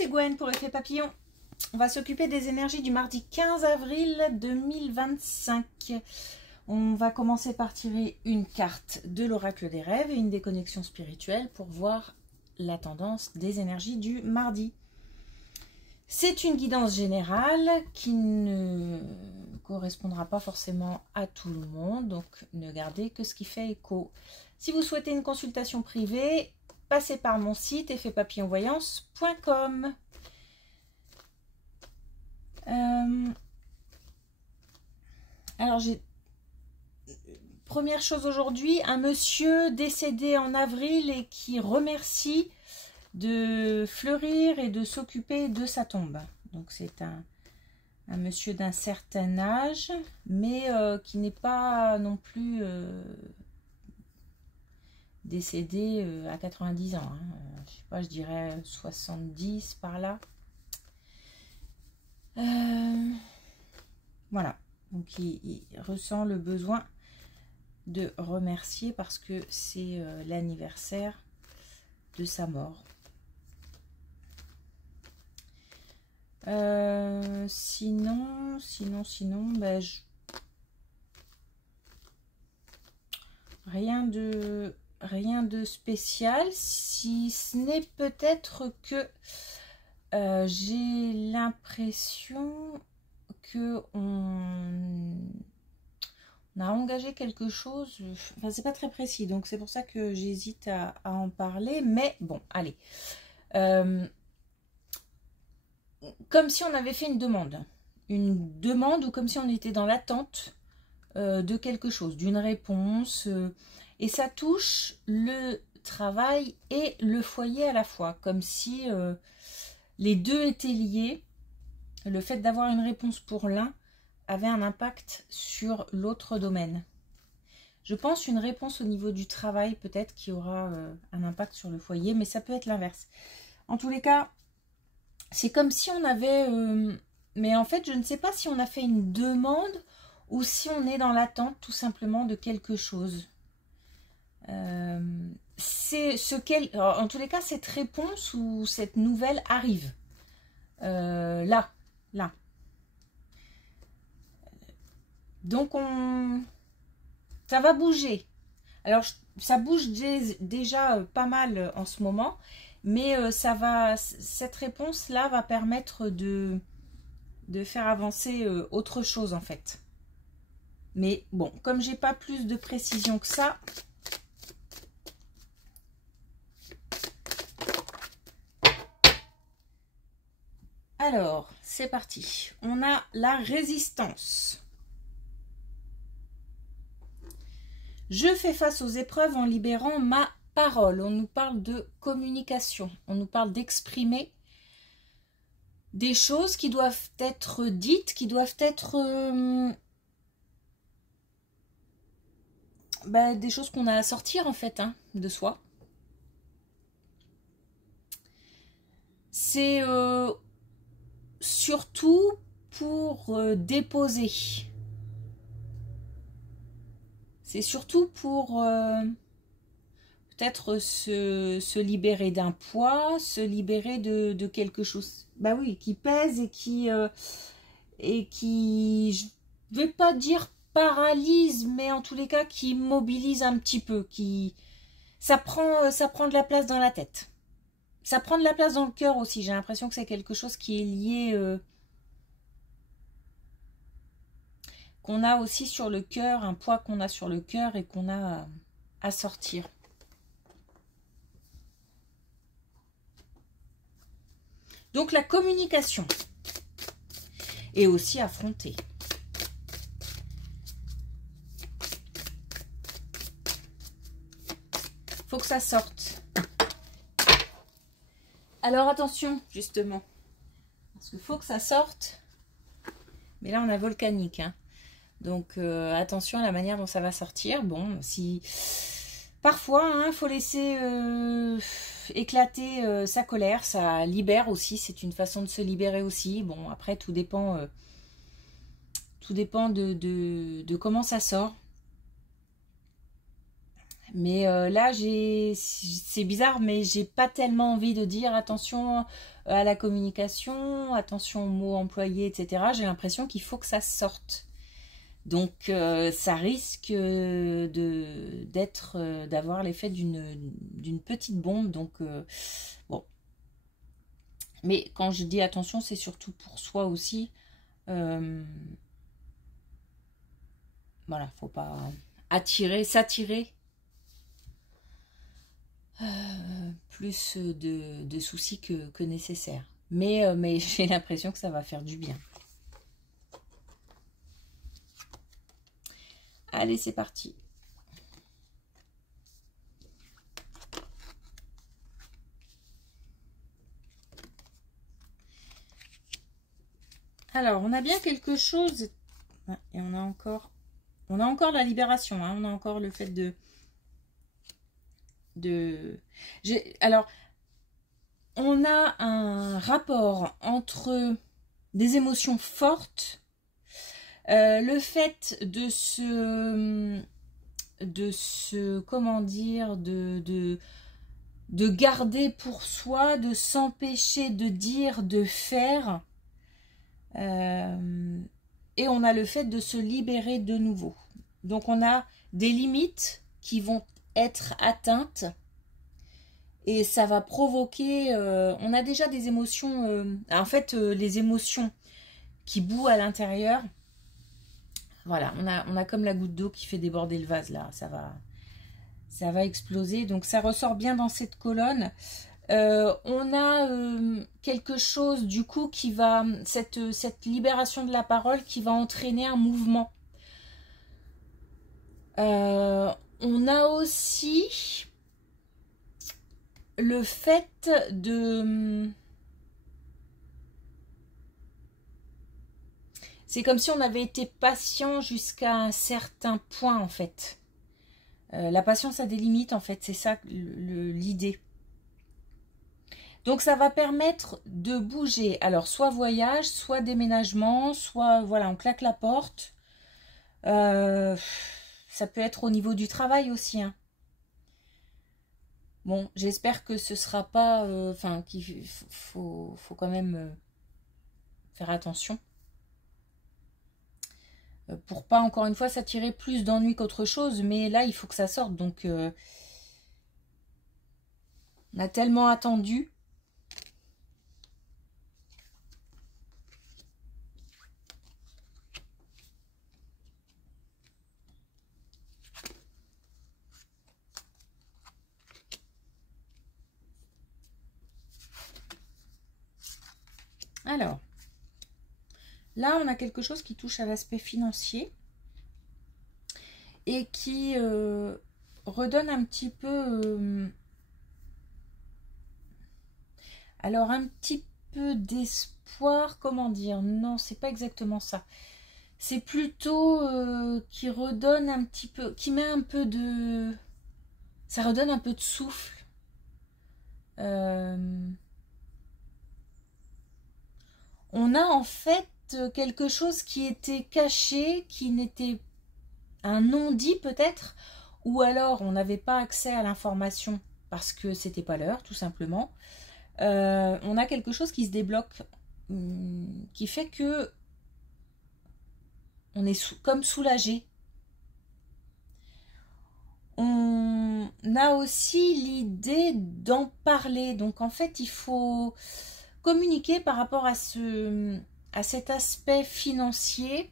c'est Gwen pour l'effet papillon. On va s'occuper des énergies du mardi 15 avril 2025. On va commencer par tirer une carte de l'oracle des rêves et une des connexions spirituelles pour voir la tendance des énergies du mardi. C'est une guidance générale qui ne correspondra pas forcément à tout le monde, donc ne gardez que ce qui fait écho. Si vous souhaitez une consultation privée, passez par mon site effetpapillonvoyance.com. Alors, j'ai première chose aujourd'hui, un monsieur décédé en avril et qui remercie de fleurir et de s'occuper de sa tombe. Donc c'est un monsieur d'un certain âge, mais qui n'est pas non plus décédé à 90 ans. Je sais pas, je dirais 70 par là. Voilà. Donc il ressent le besoin de remercier parce que c'est l'anniversaire de sa mort. Sinon, ben, rien de spécial, si ce n'est peut-être que j'ai l'impression que on a engagé quelque chose, enfin c'est pas très précis, donc c'est pour ça que j'hésite à en parler, mais bon, allez. Comme si on avait fait une demande ou comme si on était dans l'attente de quelque chose, d'une réponse, et ça touche le travail et le foyer à la fois, comme si les deux étaient liés. Le fait d'avoir une réponse pour l'un avait un impact sur l'autre domaine. Je pense une réponse au niveau du travail peut-être qui aura un impact sur le foyer, mais ça peut être l'inverse. En tous les cas, c'est comme si on avait... mais en fait, je ne sais pas si on a fait une demande ou si on est dans l'attente tout simplement de quelque chose. C'est en tous les cas, cette réponse ou cette nouvelle arrive. Là. Donc, ça va bouger. Alors, ça bouge déjà pas mal en ce moment. Mais cette réponse-là va permettre de faire avancer autre chose en fait. Mais bon, comme j'ai pas plus de précision que ça, alors c'est parti. On a la résistance. Je fais face aux épreuves en libérant ma parole. On nous parle de communication, on nous parle d'exprimer des choses qui doivent être dites, qui doivent être des choses qu'on a à sortir en fait de soi. C'est surtout pour déposer. C'est surtout pour peut-être se libérer d'un poids, se libérer de quelque chose, bah oui, qui pèse et qui, je ne vais pas dire paralyse, mais en tous les cas qui mobilise un petit peu, ça prend de la place dans la tête. Ça prend de la place dans le cœur aussi. J'ai l'impression que c'est quelque chose qui est lié, qu'on a aussi sur le cœur, un poids qu'on a sur le cœur et qu'on a à sortir. Donc la communication est aussi affrontée. Faut que ça sorte. Alors attention, justement, parce qu'il faut que ça sorte. Mais là, on a volcanique, donc attention à la manière dont ça va sortir. Bon, si parfois, faut laisser éclater sa colère, ça libère aussi. C'est une façon de se libérer aussi. Bon, après, tout dépend de comment ça sort. Mais là, c'est bizarre, mais j'ai pas tellement envie de dire attention à la communication, attention aux mots employés, etc. J'ai l'impression qu'il faut que ça sorte. Donc ça risque d'avoir l'effet d'une petite bombe. Donc bon. Mais quand je dis attention, c'est surtout pour soi aussi. Voilà, faut pas s'attirer plus de soucis que nécessaire. Mais j'ai l'impression que ça va faire du bien. Allez, c'est parti. Alors, on a bien quelque chose. Et on a encore la libération. Hein, on a encore le fait alors, on a un rapport entre des émotions fortes, le fait comment dire, de garder pour soi, de s'empêcher de dire, de faire, et on a le fait de se libérer de nouveau. Donc on a des limites qui vont être atteintes et ça va provoquer, on a déjà des émotions, en fait les émotions qui bouent à l'intérieur. Voilà, on a comme la goutte d'eau qui fait déborder le vase là, ça va exploser. Donc ça ressort bien dans cette colonne. On a quelque chose du coup qui va, cette libération de la parole qui va entraîner un mouvement. On a aussi le fait de... C'est comme si on avait été patient jusqu'à un certain point en fait. La patience a des limites en fait, c'est ça l'idée. Donc ça va permettre de bouger. Alors soit voyage, soit déménagement, soit voilà, on claque la porte. Ça peut être au niveau du travail aussi. Hein. Bon, j'espère que ce sera pas... Enfin, qu'il faut quand même faire attention. Pour pas, encore une fois, s'attirer plus d'ennuis qu'autre chose. Mais là, il faut que ça sorte. Donc, on a tellement attendu. Alors, là, on a quelque chose qui touche à l'aspect financier et qui redonne un petit peu... alors, un petit peu d'espoir, comment dire? Non, c'est pas exactement ça. C'est plutôt qui redonne un petit peu... qui met un peu de... ça redonne un peu de souffle. On a en fait quelque chose qui était caché, qui n'était un non-dit peut-être, ou alors on n'avait pas accès à l'information parce que c'était pas l'heure, tout simplement. On a quelque chose qui se débloque, qui fait que on est comme soulagé. On a aussi l'idée d'en parler, donc en fait il faut communiquer par rapport à cet aspect financier.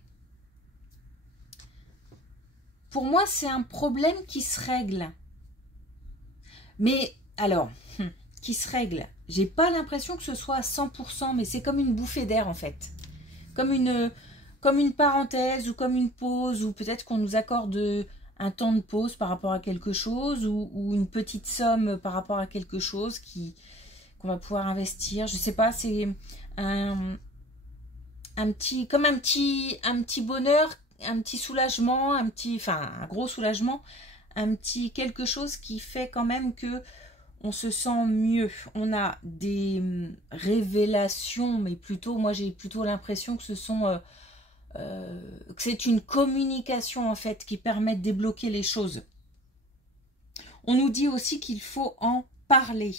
Pour moi, c'est un problème qui se règle. Mais, alors, qui se règle. J'ai pas l'impression que ce soit à 100%, mais c'est comme une bouffée d'air, en fait. Comme une parenthèse, ou comme une pause, ou peut-être qu'on nous accorde un temps de pause par rapport à quelque chose, ou une petite somme par rapport à quelque chose qu'on va pouvoir investir. Je sais pas, c'est un petit bonheur, un petit soulagement, un gros soulagement, un petit quelque chose qui fait quand même que on se sent mieux. On a des révélations, mais plutôt, moi j'ai plutôt l'impression que que c'est une communication en fait qui permet de débloquer les choses. On nous dit aussi qu'il faut en parler,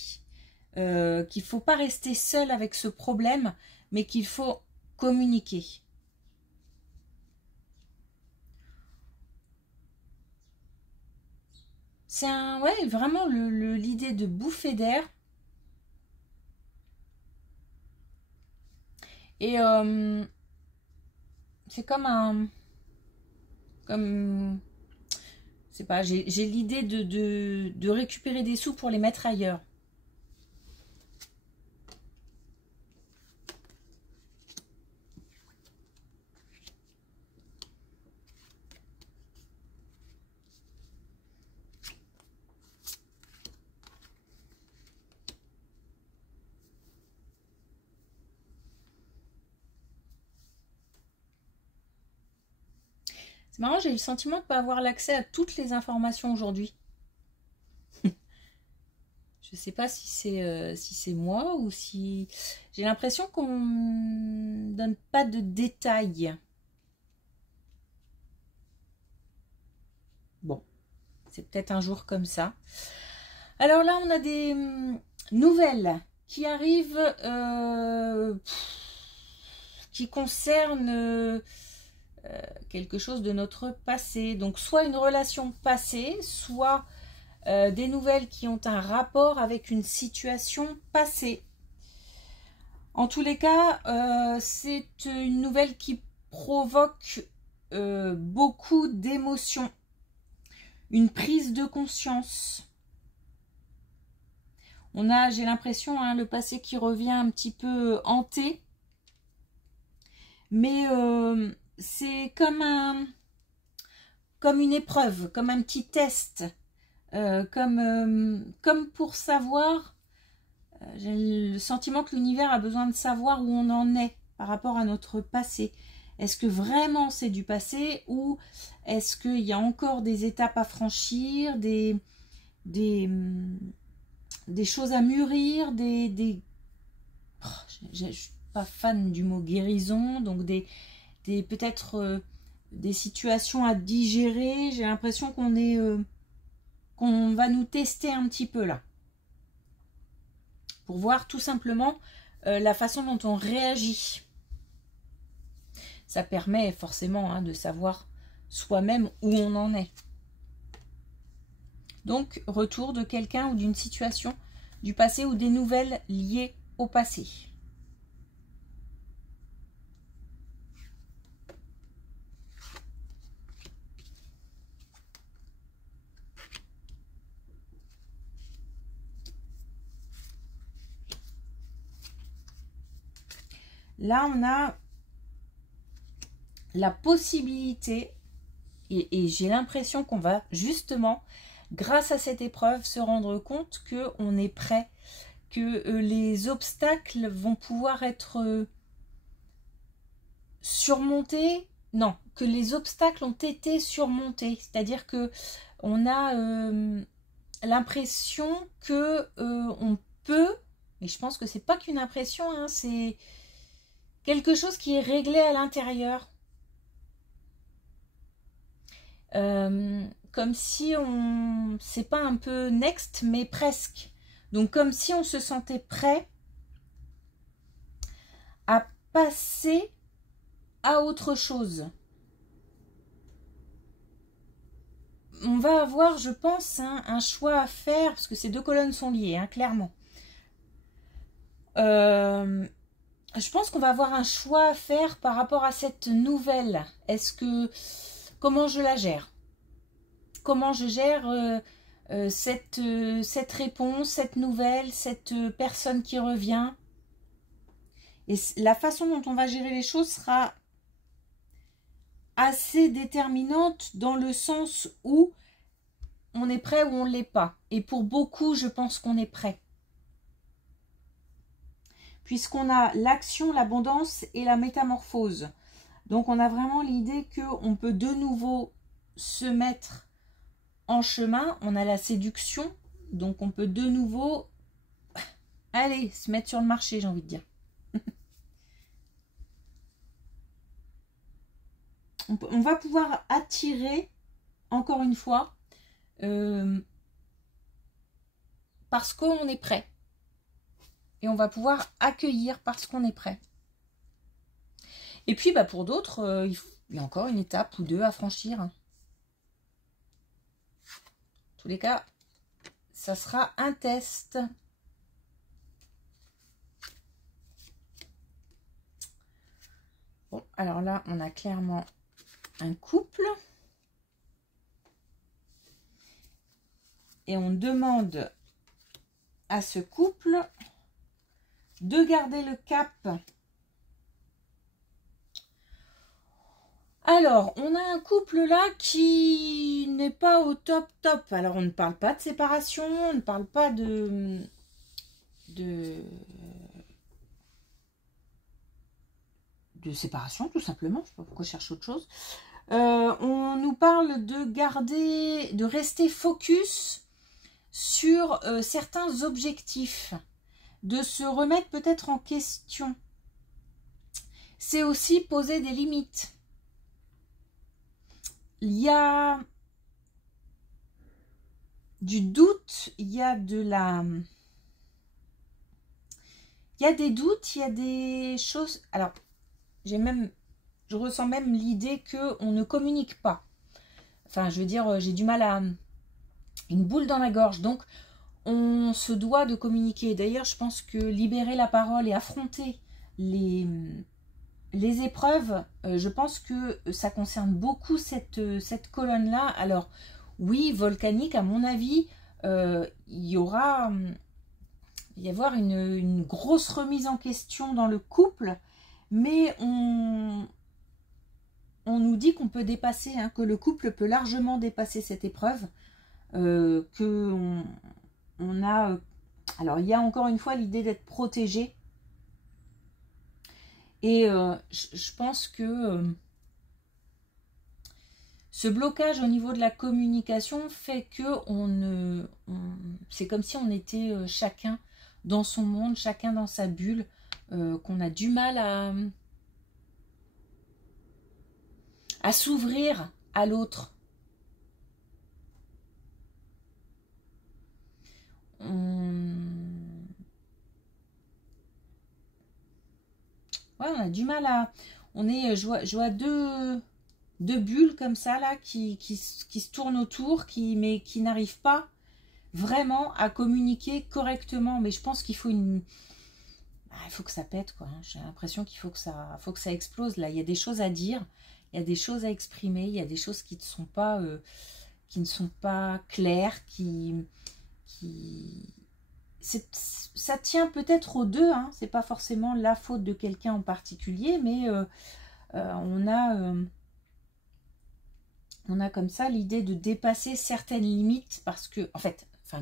qu'il ne faut pas rester seul avec ce problème, mais qu'il faut communiquer. C'est ouais, vraiment l'idée de bouffer d'air. Et c'est comme c'est pas, j'ai l'idée de récupérer des sous pour les mettre ailleurs. C'est marrant, j'ai le sentiment de ne pas avoir l'accès à toutes les informations aujourd'hui. Je ne sais pas si c'est moi ou si... J'ai l'impression qu'on ne donne pas de détails. Bon, c'est peut-être un jour comme ça. Alors là, on a des nouvelles qui arrivent, qui concernent quelque chose de notre passé. Donc, soit une relation passée, soit des nouvelles qui ont un rapport avec une situation passée. En tous les cas, c'est une nouvelle qui provoque beaucoup d'émotions, une prise de conscience. On a, j'ai l'impression, le passé qui revient un petit peu hanté, mais c'est comme une épreuve, comme un petit test. Comme pour savoir, j'ai le sentiment que l'univers a besoin de savoir où on en est par rapport à notre passé. Est-ce que vraiment c'est du passé ou est-ce qu'il y a encore des étapes à franchir, des choses à mûrir, oh, je ne suis pas fan du mot guérison, donc peut-être des situations à digérer. J'ai l'impression qu'on va nous tester un petit peu là. Pour voir tout simplement la façon dont on réagit. Ça permet forcément de savoir soi-même où on en est. Donc, retour de quelqu'un ou d'une situation du passé ou des nouvelles liées au passé. Là, on a la possibilité, et j'ai l'impression qu'on va justement, grâce à cette épreuve, se rendre compte qu'on est prêt, que les obstacles vont pouvoir être surmontés. Non, que les obstacles ont été surmontés. C'est-à-dire que on a l'impression que on peut, mais je pense que c'est pas qu'une impression, c'est quelque chose qui est réglé à l'intérieur. Comme si c'est pas un peu next, mais presque. Donc comme si on se sentait prêt à passer à autre chose. On va avoir, je pense, un choix à faire, parce que ces deux colonnes sont liées, clairement. Je pense qu'on va avoir un choix à faire par rapport à cette nouvelle. Comment je la gère? Comment je gère cette réponse, cette nouvelle, cette personne qui revient? Et la façon dont on va gérer les choses sera assez déterminante dans le sens où on est prêt ou on ne l'est pas. Et pour beaucoup, je pense qu'on est prêt. Puisqu'on a l'action, l'abondance et la métamorphose. Donc on a vraiment l'idée qu'on peut de nouveau se mettre en chemin. On a la séduction, donc on peut de nouveau aller se mettre sur le marché, j'ai envie de dire. On va pouvoir attirer, encore une fois, parce qu'on est prêt. Et on va pouvoir accueillir parce qu'on est prêt. Et puis, bah, pour d'autres, il y a encore une étape ou deux à franchir. En tous les cas, ça sera un test. Bon, alors là, on a clairement un couple. Et on demande à ce couple de garder le cap. Alors, on a un couple là qui n'est pas au top. Alors, on ne parle pas de séparation, on ne parle pas de séparation, tout simplement. Je ne sais pas pourquoi je cherche autre chose. On nous parle de rester focus sur certains objectifs, de se remettre peut-être en question. C'est aussi poser des limites. Il y a du doute, il y a des doutes, il y a des choses. Alors, je ressens même l'idée qu'on ne communique pas. Enfin, je veux dire, j'ai du mal à une boule dans la gorge. Donc, on se doit de communiquer. D'ailleurs, je pense que libérer la parole et affronter les épreuves, je pense que ça concerne beaucoup cette colonne-là. Alors, oui, volcanique, à mon avis, il y avoir une grosse remise en question dans le couple, mais on nous dit qu'on peut dépasser, hein, que le couple peut largement dépasser cette épreuve, alors, il y a encore une fois l'idée d'être protégé. Et je pense que ce blocage au niveau de la communication fait que c'est comme si on était chacun dans son monde, chacun dans sa bulle, qu'on a du mal à s'ouvrir à l'autre. Ouais, on a du mal à... je vois deux bulles comme ça, là, qui se tournent autour, mais qui n'arrivent pas vraiment à communiquer correctement. Mais je pense qu'il faut il faut que ça pète, quoi. J'ai l'impression qu'il faut que ça explose. Là, il y a des choses à dire, il y a des choses à exprimer, il y a des choses qui ne sont pas claires, ça tient peut-être aux deux, hein. C'est pas forcément la faute de quelqu'un en particulier, mais on a comme ça l'idée de dépasser certaines limites, parce que,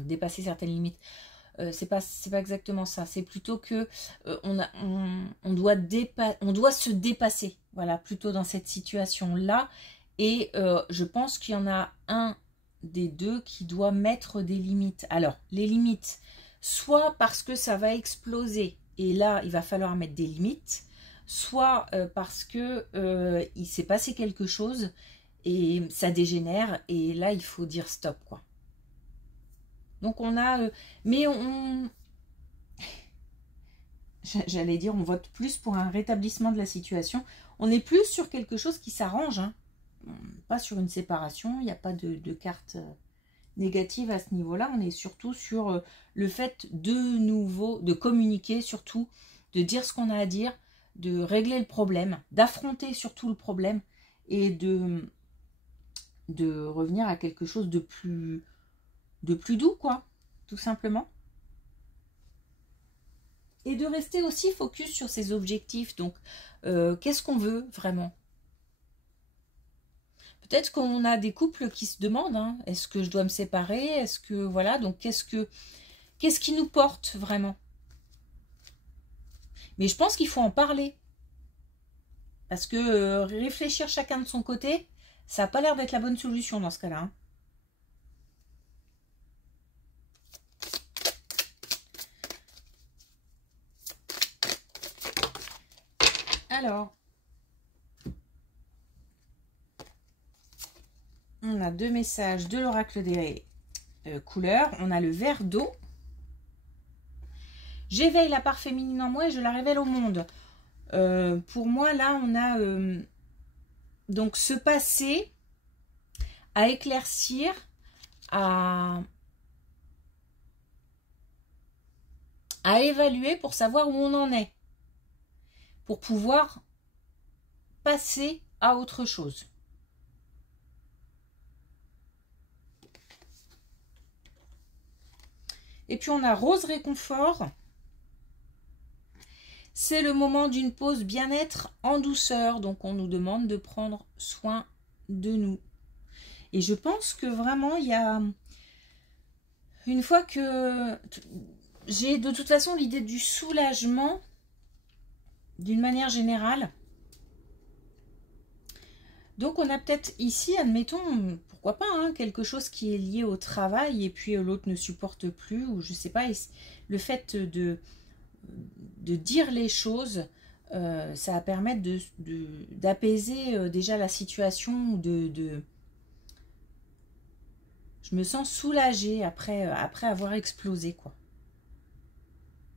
dépasser certaines limites, c'est pas exactement ça. C'est plutôt que on doit se dépasser, voilà, plutôt dans cette situation-là. Et je pense qu'il y en a un des deux qui doit mettre des limites. Alors, les limites, soit parce que ça va exploser, et là, il va falloir mettre des limites, soit parce que il s'est passé quelque chose, et ça dégénère, et là, il faut dire stop, quoi. Donc, on a... J'allais dire, on vote plus pour un rétablissement de la situation. On est plus sur quelque chose qui s'arrange, hein. Pas sur une séparation, il n'y a pas de carte négative à ce niveau-là. On est surtout sur le fait de communiquer, surtout, de dire ce qu'on a à dire, de régler le problème, d'affronter surtout le problème et de revenir à quelque chose de plus doux, quoi, tout simplement. Et de rester aussi focus sur ses objectifs. Donc, qu'est-ce qu'on veut vraiment? Peut-être qu'on a des couples qui se demandent, hein, est-ce que je dois me séparer? Est-ce que, voilà, donc qu'est-ce qui nous porte vraiment? Mais je pense qu'il faut en parler. Parce que réfléchir chacun de son côté, ça n'a pas l'air d'être la bonne solution dans ce cas-là, hein. Alors, on a deux messages de l'oracle des couleurs. On a le verre d'eau J'éveille la part féminine en moi et je la révèle au monde. Pour moi, là, on a donc ce passé à éclaircir, à évaluer pour savoir où on en est. Pour pouvoir passer à autre chose. Et puis on a Rose Réconfort. C'est le moment d'une pause bien-être en douceur. Donc on nous demande de prendre soin de nous. Et je pense que vraiment il y a... Une fois que j'ai de toute façon l'idée du soulagement, d'une manière générale. Donc on a peut-être ici, admettons, pourquoi pas, hein, quelque chose qui est lié au travail et puis l'autre ne supporte plus, ou je sais pas, le fait de dire les choses, ça va permettre d'apaiser déjà la situation, je me sens soulagée après avoir explosé, quoi.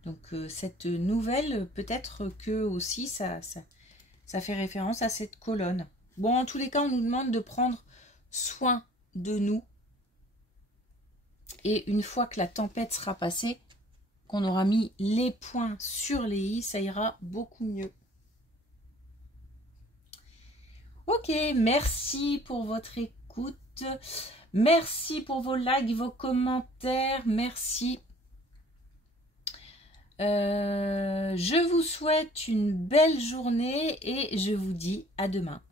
Donc cette nouvelle, peut-être que aussi ça fait référence à cette colonne. Bon, en tous les cas, on nous demande de prendre soin de nous. Et une fois que la tempête sera passée, qu'on aura mis les points sur les i, ça ira beaucoup mieux. Ok, merci pour votre écoute. Merci pour vos likes, vos commentaires. Merci. Je vous souhaite une belle journée et je vous dis à demain.